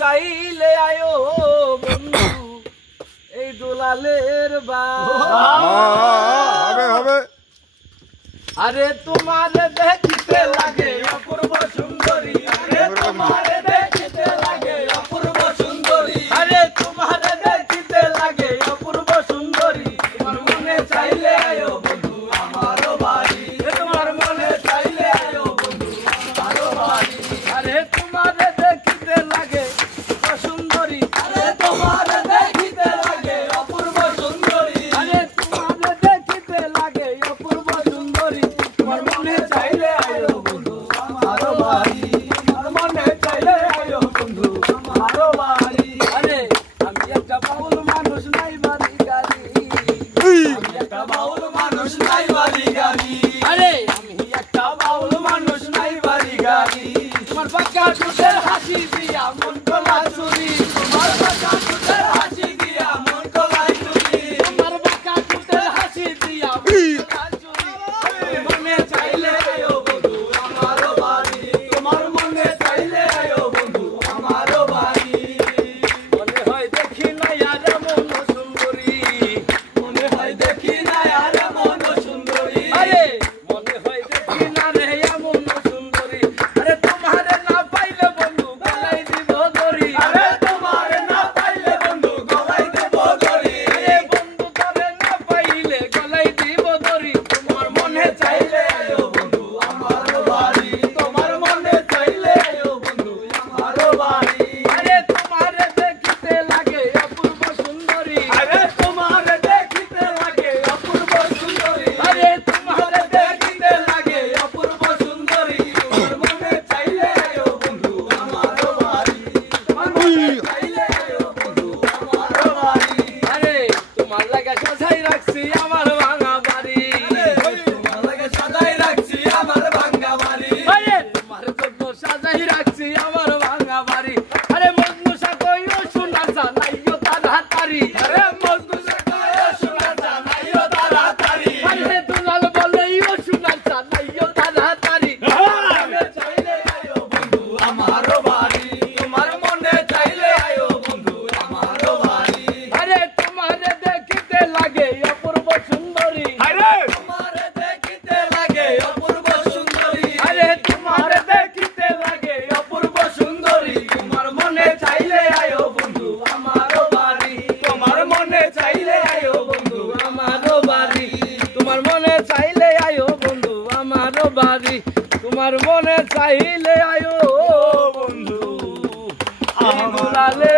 চাইলে আয়ো বন্ধু এই দোলালের হবে হবে। আরে তোমার দেখিতে লাগে অপূর্ব সুন্দরী, আরে তোমার দেখিতে লাগে অপূর্ব সুন্দরী, আরে তোমার দেখিতে লাগে অপূর্ব সুন্দরী। তোমার মনে চাইলে আয়ো বন্ধু আমার বাড়ি, তোমার মনে চাইলে আয়ো বন্ধু আমার বাড়ি। আরে তোমার দেখিতে লাগে সুন্দরী, আরে তোমার দেখিতে লাগে অপূর্ব সুন্দরী, আরে তোমার দেখিতে লাগে অপূর্ব সুন্দরী। তোমার মনে চাইলে আয়ো বন্ধু আমার বাড়ি, তোমার মনে চাইলে আয়ো বন্ধু আমার বাড়ি। আরে আমি একটা বাউল মানুষ নাই বাড়ি গাড়ি, আমি একটা বাউল মানুষ নাই বাড়ি গাড়ি, আরে আমি একটা বাউল মানুষ নাই বাড়ি গাড়ি। তোমার বাঁকা ঠোঁটের হাসি দিয়া মন গলায় চুরি, তোমার বাঁকা ঠোঁটের হাসি দিয়া মন গলায় চুরি, তোমার বাঁকা ঠোঁটের হাসি দিয়া মন গলায় চুরি। মনে চাইলে আয়ো বন্ধু আমার বাড়ি, তোমার মনে চাইলে আয়ো বন্ধু আমার বাড়ি। মনে হয় দেখি না আর মন সুন্দরী, মনে হয় দেখি না আর মন সুন্দরী, আরে মনে হয় দেখি না রে এমন সুন্দরী। আরে তোমার না পাইলে বন্ধু গলায় দিব দড়ি, আরে তোমার না পাইলে বন্ধু গলায় দিব দড়ি, আরে বন্ধু তোরে না পাইলে গলায় দিব দড়ি। তোমার মনে চাইলে আয়ো বন্ধু আমার বাড়ি, তোমার মনে চাইলে আয়ো বন্ধু আমার বাড়ি। আরে তোমার দেখিতে লাগে অপূর্ব সুন্দরী, আরে তোমার দেখিতে লাগে অপূর্ব সুন্দরী, আরে তোমার দেখিতে লাগে অপূর্ব সুন্দরী। তোমার মনে চাইলে আয়ো বন্ধু আমার বাড়ি, তোমার মনে চাইলে আয়ো বন্ধু আমার বাড়ি। আরে তোমার লাগা সাজাই রাখছি আমার ভাঙা বাড়ি, তোমার লাগা সাজাই রাখছি আমার ভাঙা বাড়ি, আরে তোমার জন্য সাজাই রাখছি আমার ভাঙা বাড়ি। আরে মজনু সাকইও সোনা জানাইও তাড়াতাড়ি, আরে মজনু সাকইও সোনা জানাইও তাড়াতাড়ি, আরে দুলাল বলেইও সোনা জানাইও তাড়াতাড়ি। মনে চাইলে আয়ো বন্ধু আমার বাড়ি, তোমার মনে চাইলে আয়ো বন্ধু আমার বাড়ি। আরে তোমার দেখিতে লাগে অপূর্ব সুন্দরী, আরে তোমার দেখিতে লাগে অপূর্ব সুন্দরী, আরে তোমার দেখিতে লাগে অপূর্ব সুন্দরী। তোমার মনে চাইলে আয়ো বন্ধু আমার বাড়ি, তোমার মনে চাইলে আয়ো বন্ধু আমার বাড়ি, তোমার মনে চাইলে আয়ো বন্ধু আমার বাড়ি, তোমার মনে চাইলে আয়ো বন্ধু এই দুলালে